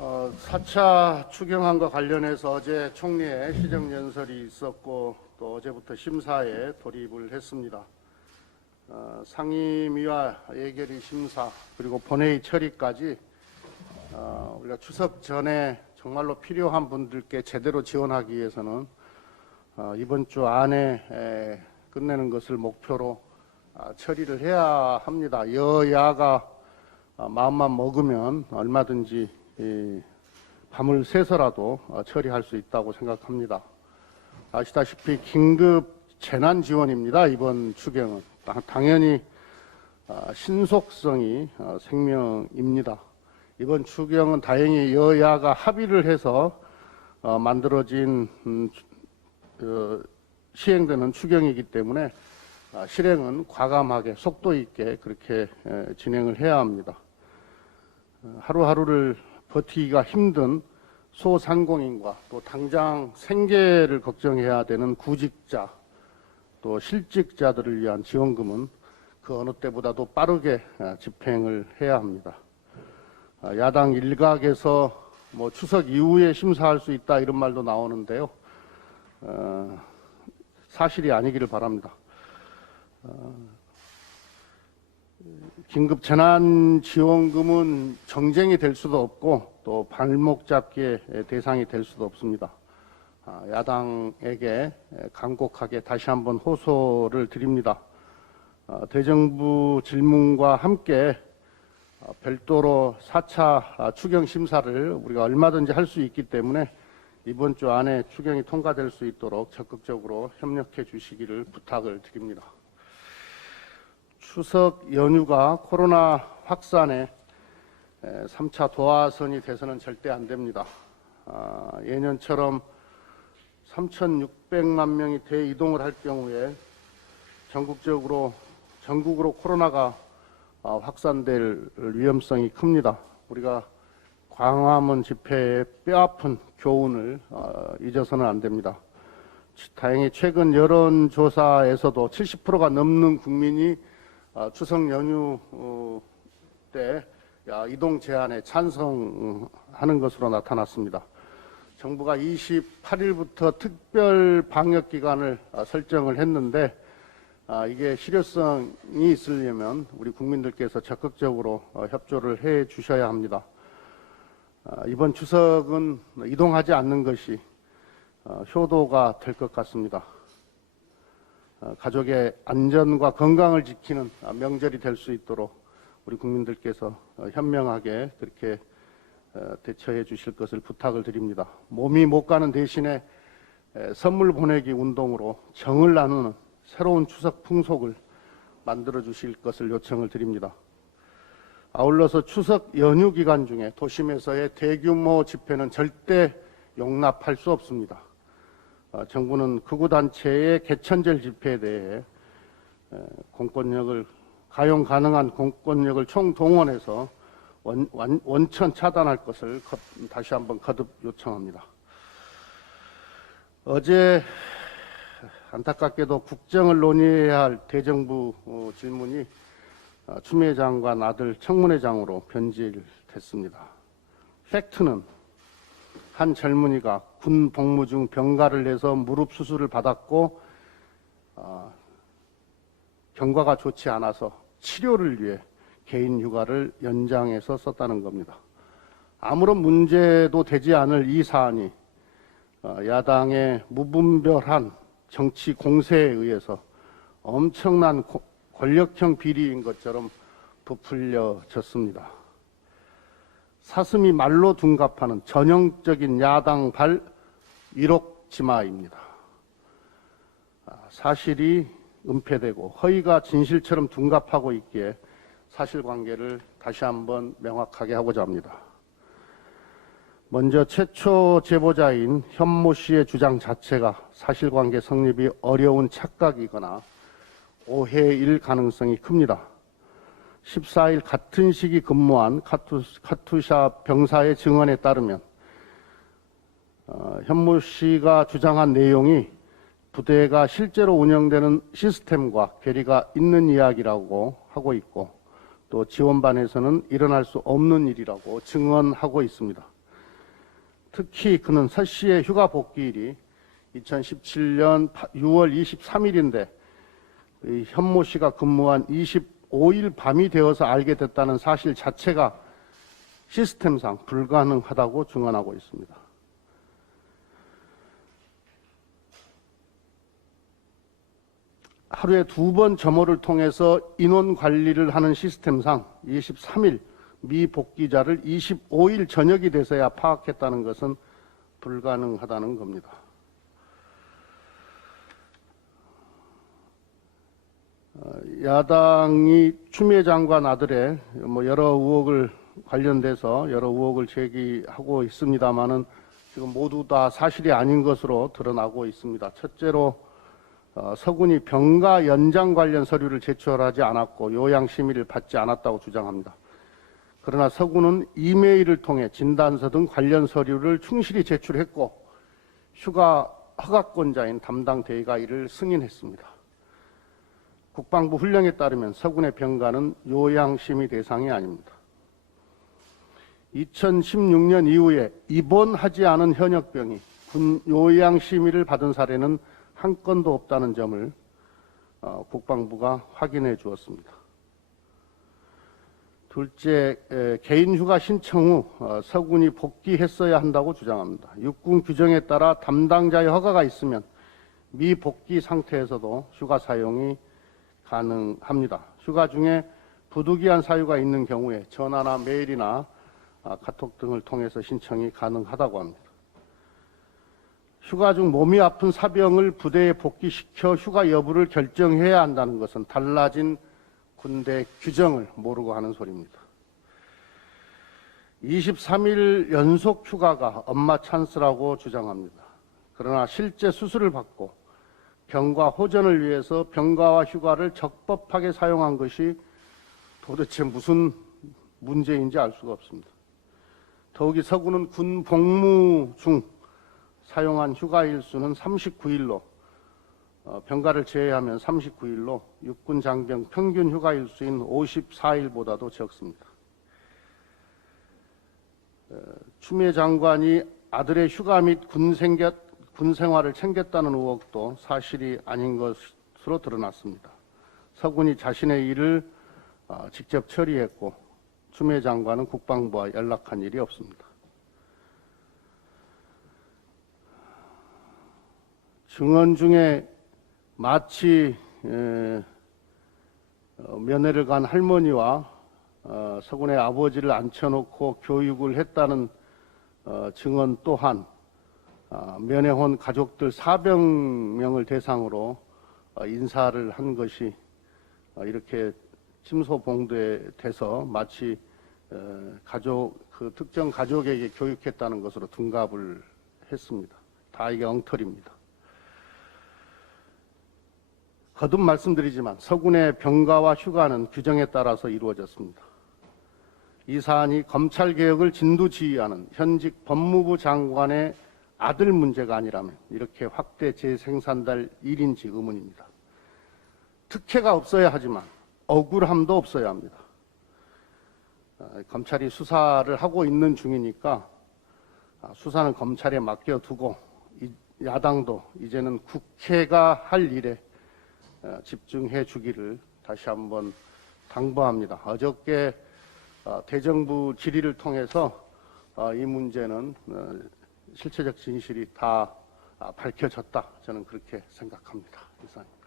4차 추경안과 관련해서 어제 총리의 시정연설이 있었고 또 어제부터 심사에 돌입을 했습니다. 상임위와 예결위 심사 그리고 본회의 처리까지 우리가 추석 전에 정말로 필요한 분들께 제대로 지원하기 위해서는 이번 주 안에 끝내는 것을 목표로 처리를 해야 합니다. 여야가 마음만 먹으면 얼마든지 밤을 새서라도 처리할 수 있다고 생각합니다. 아시다시피 긴급 재난 지원입니다. 이번 추경은 당연히 신속성이 생명입니다. 이번 추경은 다행히 여야가 합의를 해서 만들어진 시행되는 추경이기 때문에 실행은 과감하게 속도 있게 그렇게 진행을 해야 합니다. 하루하루를 버티기가 힘든 소상공인과 또 당장 생계를 걱정해야 되는 구직자 또 실직자들을 위한 지원금은 그 어느 때보다도 빠르게 집행을 해야 합니다. 야당 일각에서 추석 이후에 심사할 수 있다 이런 말도 나오는데요. 사실이 아니기를 바랍니다. 긴급 재난지원금은 정쟁이 될 수도 없고 또 발목 잡기의 대상이 될 수도 없습니다. 야당에게 간곡하게 다시 한번 호소를 드립니다. 대정부 질문과 함께 별도로 4차 추경 심사를 우리가 얼마든지 할 수 있기 때문에 이번 주 안에 추경이 통과될 수 있도록 적극적으로 협력해 주시기를 부탁을 드립니다. 추석 연휴가 코로나 확산에 3차 도화선이 돼서는 절대 안 됩니다. 예년처럼 3,600만 명이 대이동을 할 경우에 전국으로 코로나가 확산될 위험성이 큽니다. 우리가 광화문 집회의 뼈아픈 교훈을 잊어서는 안 됩니다. 다행히 최근 여론조사에서도 70%가 넘는 국민이 추석 연휴 때 이동 제한에 찬성하는 것으로 나타났습니다. 정부가 28일부터 특별 방역 기간을 설정을 했는데 이게 실효성이 있으려면 우리 국민들께서 적극적으로 협조를 해 주셔야 합니다. 이번 추석은 이동하지 않는 것이 효도가 될 것 같습니다. 가족의 안전과 건강을 지키는 명절이 될 수 있도록 우리 국민들께서 현명하게 그렇게 대처해 주실 것을 부탁을 드립니다. 몸이 못 가는 대신에 선물 보내기 운동으로 정을 나누는 새로운 추석 풍속을 만들어 주실 것을 요청을 드립니다. 아울러서 추석 연휴 기간 중에 도심에서의 대규모 집회는 절대 용납할 수 없습니다. 정부는 극우단체의 개천절 집회에 대해 가용 가능한 공권력을 총동원해서 원천 차단할 것을 다시 한번 거듭 요청합니다. 어제 안타깝게도 국정을 논의해야 할 대정부 질문이 추미애 장관 아들 청문회장으로 변질됐습니다. 팩트는 한 젊은이가 군 복무 중 병가를 내서 무릎 수술을 받았고 경과가 좋지 않아서 치료를 위해 개인 휴가를 연장해서 썼다는 겁니다. 아무런 문제도 되지 않을 이 사안이 야당의 무분별한 정치 공세에 의해서 엄청난 권력형 비리인 것처럼 부풀려졌습니다. 사슴이 말로 둔갑하는 전형적인 야당발 위록지마입니다. 사실이 은폐되고 허위가 진실처럼 둔갑하고 있기에 사실관계를 다시 한번 명확하게 하고자 합니다. 먼저 최초 제보자인 현모 씨의 주장 자체가 사실관계 성립이 어려운 착각이거나 오해일 가능성이 큽니다. 14일 같은 시기 근무한 카투샤 병사의 증언에 따르면 현모 씨가 주장한 내용이 부대가 실제로 운영되는 시스템과 괴리가 있는 이야기라고 하고 있고 또 지원반에서는 일어날 수 없는 일이라고 증언하고 있습니다. 특히 그는 서 씨의 휴가 복귀일이 2017년 6월 23일인데 현모 씨가 근무한 25일 밤이 되어서 알게 됐다는 사실 자체가 시스템상 불가능하다고 증언하고 있습니다. 하루에 2번 점호를 통해서 인원 관리를 하는 시스템상 23일 미복귀자를 25일 저녁이 돼서야 파악했다는 것은 불가능하다는 겁니다. 야당이 추미애 장관 아들의 여러 의혹을 관련돼서 여러 의혹을 제기하고 있습니다만은 지금 모두 다 사실이 아닌 것으로 드러나고 있습니다. 첫째로 서군이 병가 연장 관련 서류를 제출하지 않았고 요양 심의를 받지 않았다고 주장합니다. 그러나 서군은 이메일을 통해 진단서 등 관련 서류를 충실히 제출했고 휴가 허가권자인 담당 대위가 이를 승인했습니다. 국방부 훈령에 따르면 서군의 병가는 요양심의 대상이 아닙니다. 2016년 이후에 입원하지 않은 현역병이 군 요양심의를 받은 사례는 한 건도 없다는 점을 국방부가 확인해 주었습니다. 둘째, 개인 휴가 신청 후 서군이 복귀했어야 한다고 주장합니다. 육군 규정에 따라 담당자의 허가가 있으면 미복귀 상태에서도 휴가 사용이 가능합니다. 휴가 중에 부득이한 사유가 있는 경우에 전화나 메일이나 카톡 등을 통해서 신청이 가능하다고 합니다. 휴가 중 몸이 아픈 사병을 부대에 복귀시켜 휴가 여부를 결정해야 한다는 것은 달라진 군대 규정을 모르고 하는 소리입니다. 23일 연속 휴가가 엄마 찬스라고 주장합니다. 그러나 실제 수술을 받고 병과 호전을 위해서 병가와 휴가를 적법하게 사용한 것이 도대체 무슨 문제인지 알 수가 없습니다. 더욱이 서군은 군 복무 중 사용한 휴가 일수는 39일로 병가를 제외하면 39일로 육군 장병 평균 휴가 일수인 54일보다도 적습니다. 추미애 장관이 아들의 휴가 및 군 생활을 챙겼다는 의혹도 사실이 아닌 것으로 드러났습니다. 서군이 자신의 일을 직접 처리했고 추미애 장관은 국방부와 연락한 일이 없습니다. 증언 중에 마치 면회를 간 할머니와 서군의 아버지를 앉혀놓고 교육을 했다는 증언 또한 면회원 가족들 400명을 대상으로 인사를 한 것이 이렇게 침소봉대돼서 마치 그 특정 가족에게 교육했다는 것으로 둔갑을 했습니다. 다 이게 엉터리입니다. 거듭 말씀드리지만 서군의 병가와 휴가는 규정에 따라서 이루어졌습니다. 이 사안이 검찰개혁을 진두지휘하는 현직 법무부 장관의 아들 문제가 아니라면 이렇게 확대 재생산될 일인지 의문입니다. 특혜가 없어야 하지만 억울함도 없어야 합니다. 검찰이 수사를 하고 있는 중이니까 수사는 검찰에 맡겨두고 야당도 이제는 국회가 할 일에 집중해 주기를 다시 한번 당부합니다. 어저께 대정부 질의를 통해서 이 문제는 실체적 진실이 다 밝혀졌다. 저는 그렇게 생각합니다. 이상입니다.